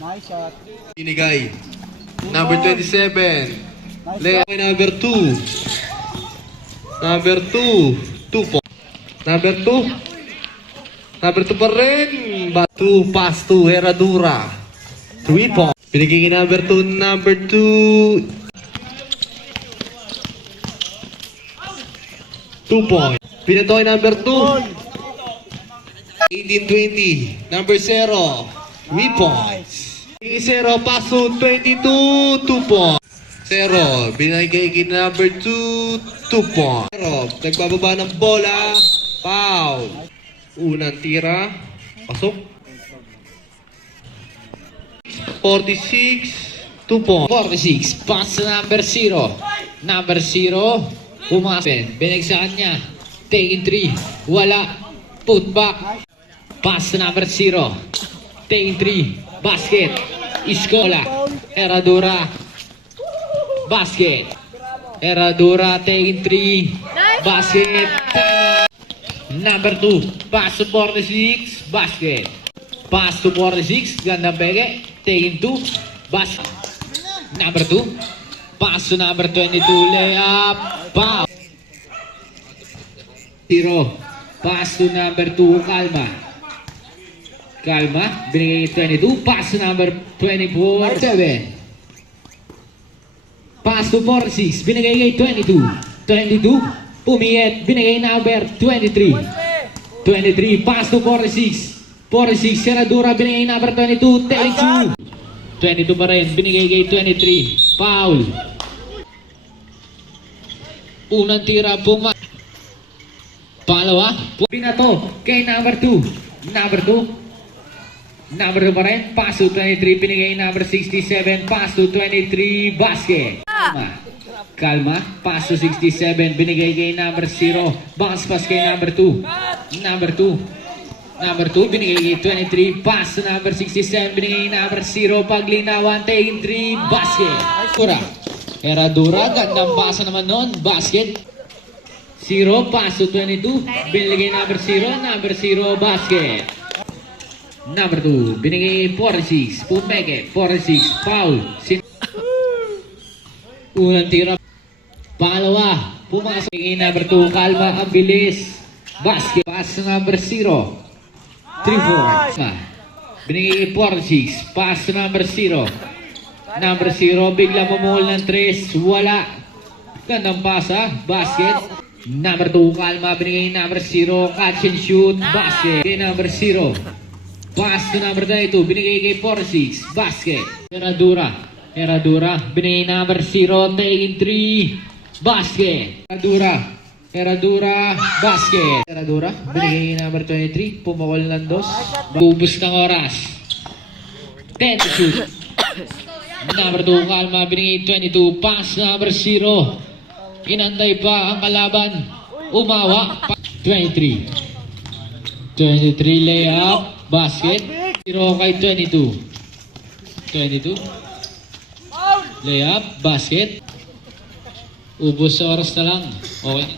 Nice shot. Inigay. Number 27. Nice Leo kay number 2. Number 2. 2 po. Number 2. Number 2 pa rin. 2 pass to Herradura. 3 po. Binigay kay number 2. Number 2. 2 point. Pinato kay number 2. 18-20. Number 0. 3 points. 0. Paso 22. 2 points. 0. Binigay kay number 2. 2 points. 0. Nagbababa ng bola. Foul. Unang tira. Pasok. 46. 2 points. 46. Pass to number 0. Number 0. Pumasin. Binag sa kanya. Taking 3. Wala. Put back. Pass to number 0. Taking 3. Basket. Iskola. Herradura. Basket. Herradura taking 3. Basket. Number 2. Pass to 46. Basket. Pass to 46. Gandang peke. Taking 2. Basket. Number 2. Pass to number 22. Layup. Foul. 0. Pass to number 2. Kalma. Binigay 22. Pass to number 24. 7. Pass to 46. Binigay kay 22. 22. Pumiyet. Binigay number 23. 23. Pass to 46. 46. Herradura. Binigay number 22. Take 2. 22 pa rin. Binigay kay 23. Foul. Unang tira. Pangalawa. Binato kay number 2. Number 2. Number 2 pa rin. Pass to 23. Pinigay number 67. Pass to 23. Basket. Kalma. Pass to 67. Binigay kay number 0. Bounce pass kay number 2. Number 2. Number 2. Binigay kay 23. Pass to number 67. Binigay kay number 0. Paglinawan. Taking 3. Basket. Herradura. Gandang pasa naman nun. Basket. 0. Pass to 22. Binigay number 0. Number 0. Basket. Number 2, binigay 46, Pumeke, 46, foul. Unang tira. Pangalawa, pumasok kay number 2, Kalma, ang bilis. Basket, pass number 0. 3-4. Binigay 46, pass number 0. Number 0, bigla mamuhol ng 3, wala. Gandang pasa, basket. Number 2, Kalma, binigay number 0, catch and shoot, basket. Number 0. Pass to number 22, binigay kay 46, basket. Herradura, binigay number 0, taking 3, basket. Herradura, basket. Herradura, binigay kay number 23, pumakol ng 2, bubus ng oras. 10 to shoot. Number 2, Kalma, binigay 22, pass number 0. Inantay pa ang kalaban, umawa. 23 layup. Basket. 0 kay 22. 22. Layup. Basket. Ubos sa oras na lang. Okay.